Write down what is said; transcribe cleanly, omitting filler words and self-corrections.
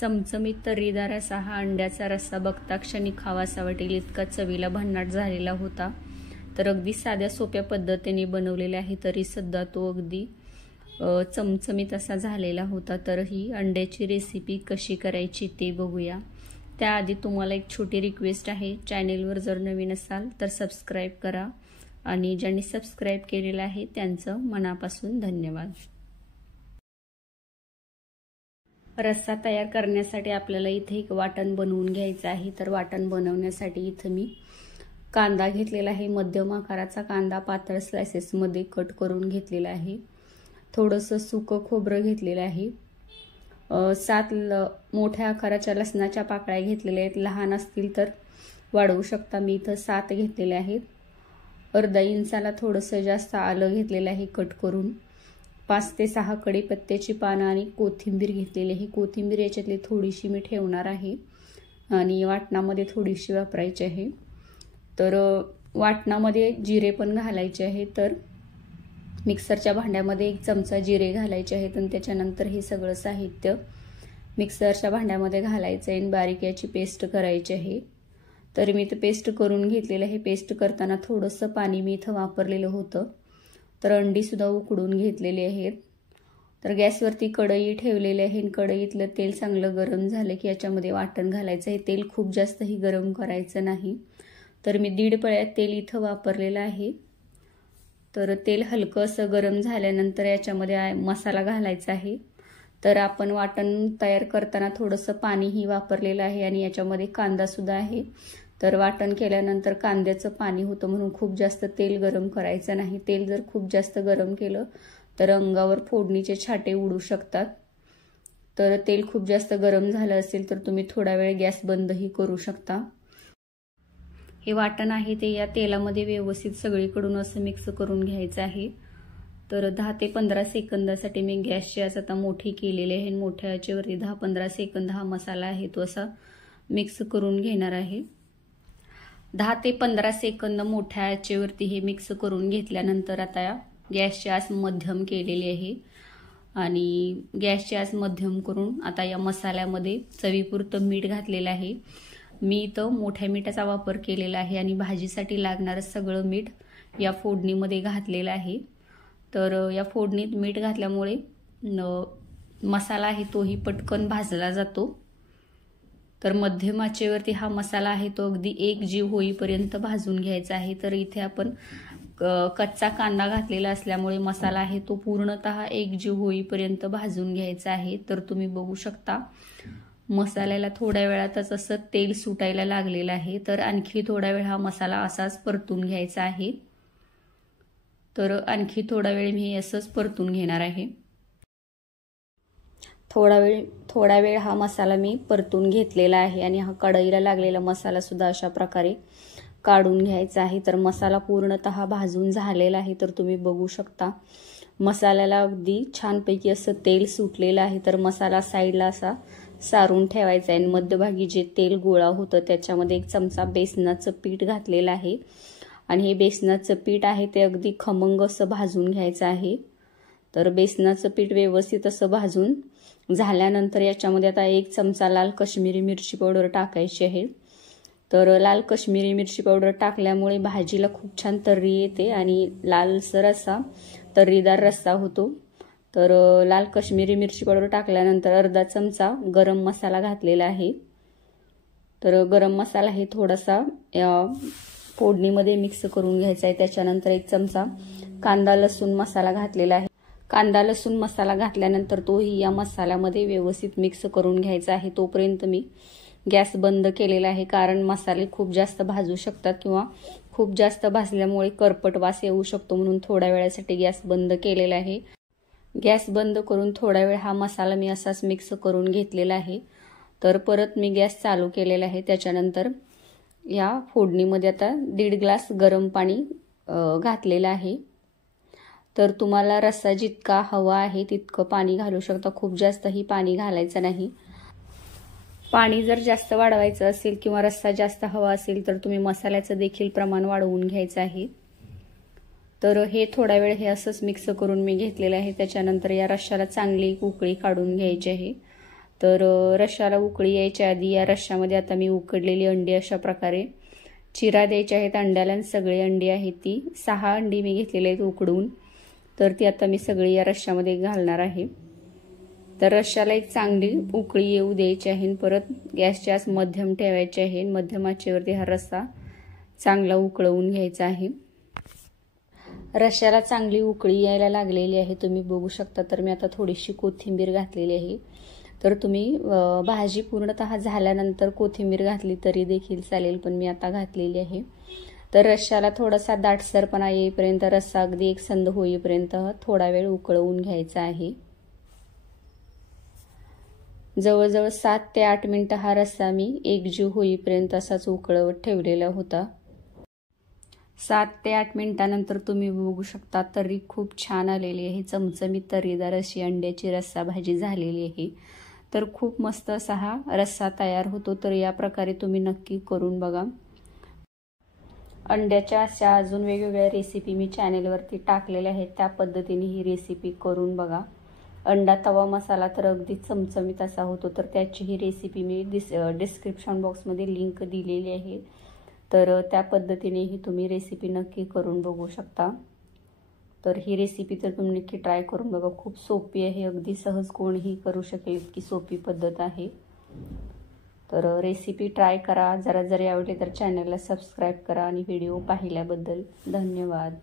चमचमीत तर्रीदार असा हा अंड्याचा रस्सा बघता क्षणी खावासा वाटेल इतका चवीला भन्नाट झालेला होता। तर अगदी साध्या सोप्या पद्धतीने बनवलेला आहे तरी सुद्धा तो अगदी चमचमीत असा झालेला होता। तर ही अंड्याची रेसिपी कशी करायची ते बघूया। त्याआधी तुम्हाला एक छोटी रिक्वेस्ट आहे, चॅनेलवर जर नवीन असाल तर सबस्क्राइब करा आणि ज्यांनी सबस्क्राइब केलेलं आहे त्यांचं मनापासून धन्यवाद। रस्सा तयार करण्यासाठी आपल्याला इथे एक वाटण बनवून घ्यायचं आहे। तर वाटण बनवण्यासाठी इथे मी कांदा घेतलेला आहे, मध्यम आकाराचा कांदा पातळ स्लाइसेस मध्ये कट करून घेतलेला आहे। थोडंसं सुकं खोबरं घेतलेलं आहे। 7 मोठ्या आकाराच्या लसणाच्या पाकळ्या घेतलेल्या आहेत, लहान असतील तर वाढवू शकता, मी इथं 7 घेतलेले आहेत। अर्धा इंचाला थोडंसं जास्त आलं घेतलेलं आहे कट करून। 5 ते 6 कढीपत्त्याची पानं आणि कोथिंबीर घेतलेली आहे। कोथिंबीर याच्यातली थोडीशी मी ठेवणार आहे आणि वाटणामध्ये थोडीशी वापरायची आहे। तर वाटणामध्ये जिरे पण घालायचे आहे। तर मिक्सरच्या भांड्यामध्ये 1 चमचा जिरे घालायचे आहेत आणि त्याच्यानंतर हे सगळं साहित्य मिक्सरच्या भांड्यामध्ये घालायचं आहे आणि बारीक याची पेस्ट करायची आहे। तर मी इथं पेस्ट करून घेतलेलं आहे। पेस्ट करताना थोडंसं पाणी मी इथं वापरलेलं होतं। तर अंडी सुद्धा उकडून घेतलेली आहेत। तर गॅसवरती कढई ठेवलेली आहे। कढईतलं तेल चांगलं गरम झालं की याच्यामध्ये वाटण घालायचं आहे। तेल खूप जास्तही गरम करायचं नाही। तर मी 1.5 पळ्या तेल इथं वापरलेलं आहे। तर तेल हलकं असं गरम झाल्यानंतर याच्यामध्ये मसाला घालायचा आहे। तर आपण वाटण तयार करताना थोडंसं पाणीही वापरलेलं आहे आणि याच्यामध्ये कांदा सुद्धा आहे। तर वाटण केल्यानंतर कांद्याचं पाणी होतं म्हणून खूप जास्त तेल गरम करायचं नाही। तेल जर खूप जास्त गरम केलं तर अंगावर फोडणीचे छाटे उडू शकतात। तर तेल खूप जास्त गरम झालं असेल तर तुम्ही थोडा वेळ गॅस बंदही करू शकता। हे वाटण आहे ते या तेलामध्ये व्यवस्थित सगळीकडून असं मिक्स करून घ्यायचं आहे। तर 10 ते 15 सेकंदासाठी मी गॅसची आज आता मोठी केलेली आहे। मोठ्या आचेवरती 10-15 सेकंद हा मसाला आहे तो असा मिक्स करून घेणार आहे। 10 ते 15 सेकंद मोठ्या आचेवरती हे मिक्स करून घेतल्यानंतर आता गॅसची आच मध्यम केलेली आहे आणि गॅसची आच मध्यम करून आता या मसाल्यामध्ये चवीपुरतं मीठ घातलेलं आहे। मी इथं मोठ्या मिठाचा वापर केलेला आहे आणि भाजीसाठी लागणारं सगळं मीठ या फोडणीमध्ये घातलेलं आहे। तर या फोडणीत मीठ घातल्यामुळे मसाला आहे तोही पटकन भाजला जातो। तर मध्यम आचेवरती हा मसाला आहे तो अगदी एकजीव होईपर्यंत भाजून घ्यायचा आहे। तर इथे आपण कच्चा कांदा घातलेला असल्यामुळे मसाला आहे तो पूर्णतः एकजीव होईपर्यंत भाजून घ्यायचा आहे। तर तुम्ही बघू शकता मसाल्याला थोड्या वेळातच असं तेल सुटायला लागलेलं आहे। तर आणखी थोडा वेळ हा मसाला असाच परतून घ्यायचा आहे। तर आणखी थोडा वेळ मी असंच परतून घेणार आहे। थोडा वेळ हा मसाला मी परतून घेतलेला आहे आणि हा कढईला लागलेला मसाला सुद्धा अशा प्रकारे काढून घ्यायचा आहे। तर मसाला पूर्णतः भाजून झालेला आहे। तर तुम्ही बघू शकता मसाल्याला अगदी छानपैकी असं तेल सुटलेलं आहे। तर मसाला साईडला असा सारून ठेवायचा आहे आणि मध्यभागी जे तेल गोळा होतं त्याच्यामध्ये 1 चमचा बेसनाचं पीठ घातलेलं आहे आणि हे बेसनाचं पीठ आहे ते अगदी खमंग असं भाजून घ्यायचं आहे। तर बेसनाचं पीठ व्यवस्थित असं भाजून झाल्यानंतर याच्यामध्ये आता 1 चमचा लाल काश्मीरी मिरची पावडर टाकायची आहे। तर लाल काश्मीरी मिरची पावडर टाकल्यामुळे भाजीला खूप छान तर्री येते आणि लालसर असा तर्रीदार रस्सा होतो। तर लाल काश्मीरी मिरची पावडर टाकल्यानंतर अर्धा चमचा गरम मसाला घातलेला आहे। तर गरम मसाला हे थोडासा फोडणीमध्ये मिक्स करून घ्यायचा आहे। त्याच्यानंतर 1 चमचा कांदा लसूण मसाला घातलेला आहे। कांदा लसूण मसाला घातल्यानंतर तोही या मसाल्यामध्ये व्यवस्थित मिक्स करून घ्यायचा आहे। तोपर्यंत मी गॅस बंद केलेला आहे, कारण मसाले खूप जास्त भाजू शकतात किंवा खूप जास्त भाजल्यामुळे करपट वास येऊ शकतो, म्हणून थोड्या वेळासाठी गॅस बंद केलेला आहे। गॅस बंद करून थोडा वेळ हा मसाला मी असाच मिक्स करून घेतलेला आहे। तर परत मी गॅस चालू केलेला आहे। त्याच्यानंतर या फोडणीमध्ये आता 1.5 ग्लास गरम पाणी घातलेलं आहे। तर तुम्हाला रस्सा जितका हवा आहे तितकं पाणी घालू शकता, खूप जास्तही पाणी घालायचं नाही। पाणी जर जास्त वाढवायचं असेल किंवा रस्सा जास्त हवा असेल तर तुम्ही मसाल्याचं देखील प्रमाण वाढवून घ्यायचं आहे। तर हे थोडा वेळ हे असंच मिक्स करून मी घेतलेलं आहे। त्याच्यानंतर या रश्श्याला चांगली उकळी काढून घ्यायची आहे। तर रश्श्याला उकळी यायच्या आधी या रश्श्यामध्ये आता मी उकडलेली अंडी अशा प्रकारे चिरा द्यायच्या आहेत अंड्याला. आणि सगळी अंडी आहेत ती 6 अंडी मी घेतलेली आहेत उकडून, तर ती आता मी सगळी या रश्श्यामध्ये घालणार आहे. तर रश्श्याला एक चांगली उकळी येऊ द्यायची आहे. परत गॅसची आच मध्यम ठेवायची आहे. मध्यम आचेवरती हा रस्सा चांगला उकळवून घ्यायचा आहे. रश्श्याला चांगली उकळी यायला लागलेली आहे, तुम्ही बघू शकता. तर मी आता थोडीशी कोथिंबीर घातलेली आहे. तर तुम्ही भाजी पूर्णतः झाल्यानंतर कोथिंबीर घातली तरी देखील चालेल, पण मी आता घातलेली आहे. तर रश्श्याला थोडासा दाटसरपणा येईपर्यंत, रस्सा अगदी एकसंध होईपर्यंत थोडा वेळ उकळवून घ्यायचा आहे. जवळजवळ 7 ते 8 मिनिटं हा रस्सा मी एकजीव होईपर्यंत असाच उकळवत ठेवलेला होता. 7 ते 8 मिनिटांनंतर तुम्ही बघू शकता तर्री खूप छान आलेली आहे. चमचमीत तर्रीदार अशी अंड्याची रस्सा भाजी झालेली आहे. तर खूप मस्त असा हा रस्सा तयार होतो. तर या प्रकारे तुम्ही नक्की करून बघा. अंड्याच्या अशा अजून वेगवेगळ्या रेसिपी मी चॅनेलवरती टाकलेल्या आहेत, त्या पद्धतीने ही रेसिपी करून बघा. अंडा तवा मसाला तर अगदी चमचमीत असा होतो. तर त्याची ही रेसिपी मी डिस्क्रिप्शन बॉक्समध्ये लिंक दिलेली आहे. तर त्या पद्धतीनेही तुम्ही रेसिपी नक्की करून बघू शकता. तर ही रेसिपी तर तुम्ही नक्की ट्राय करून बघा. खूप सोपी आहे, अगदी सहज कोणीही करू शकेल इतकी सोपी पद्धत आहे. तर रेसिपी ट्राय करा. जरा जरी आवडली तर चॅनलला सबस्क्राईब करा. आणि व्हिडिओ पाहिल्याबद्दल धन्यवाद.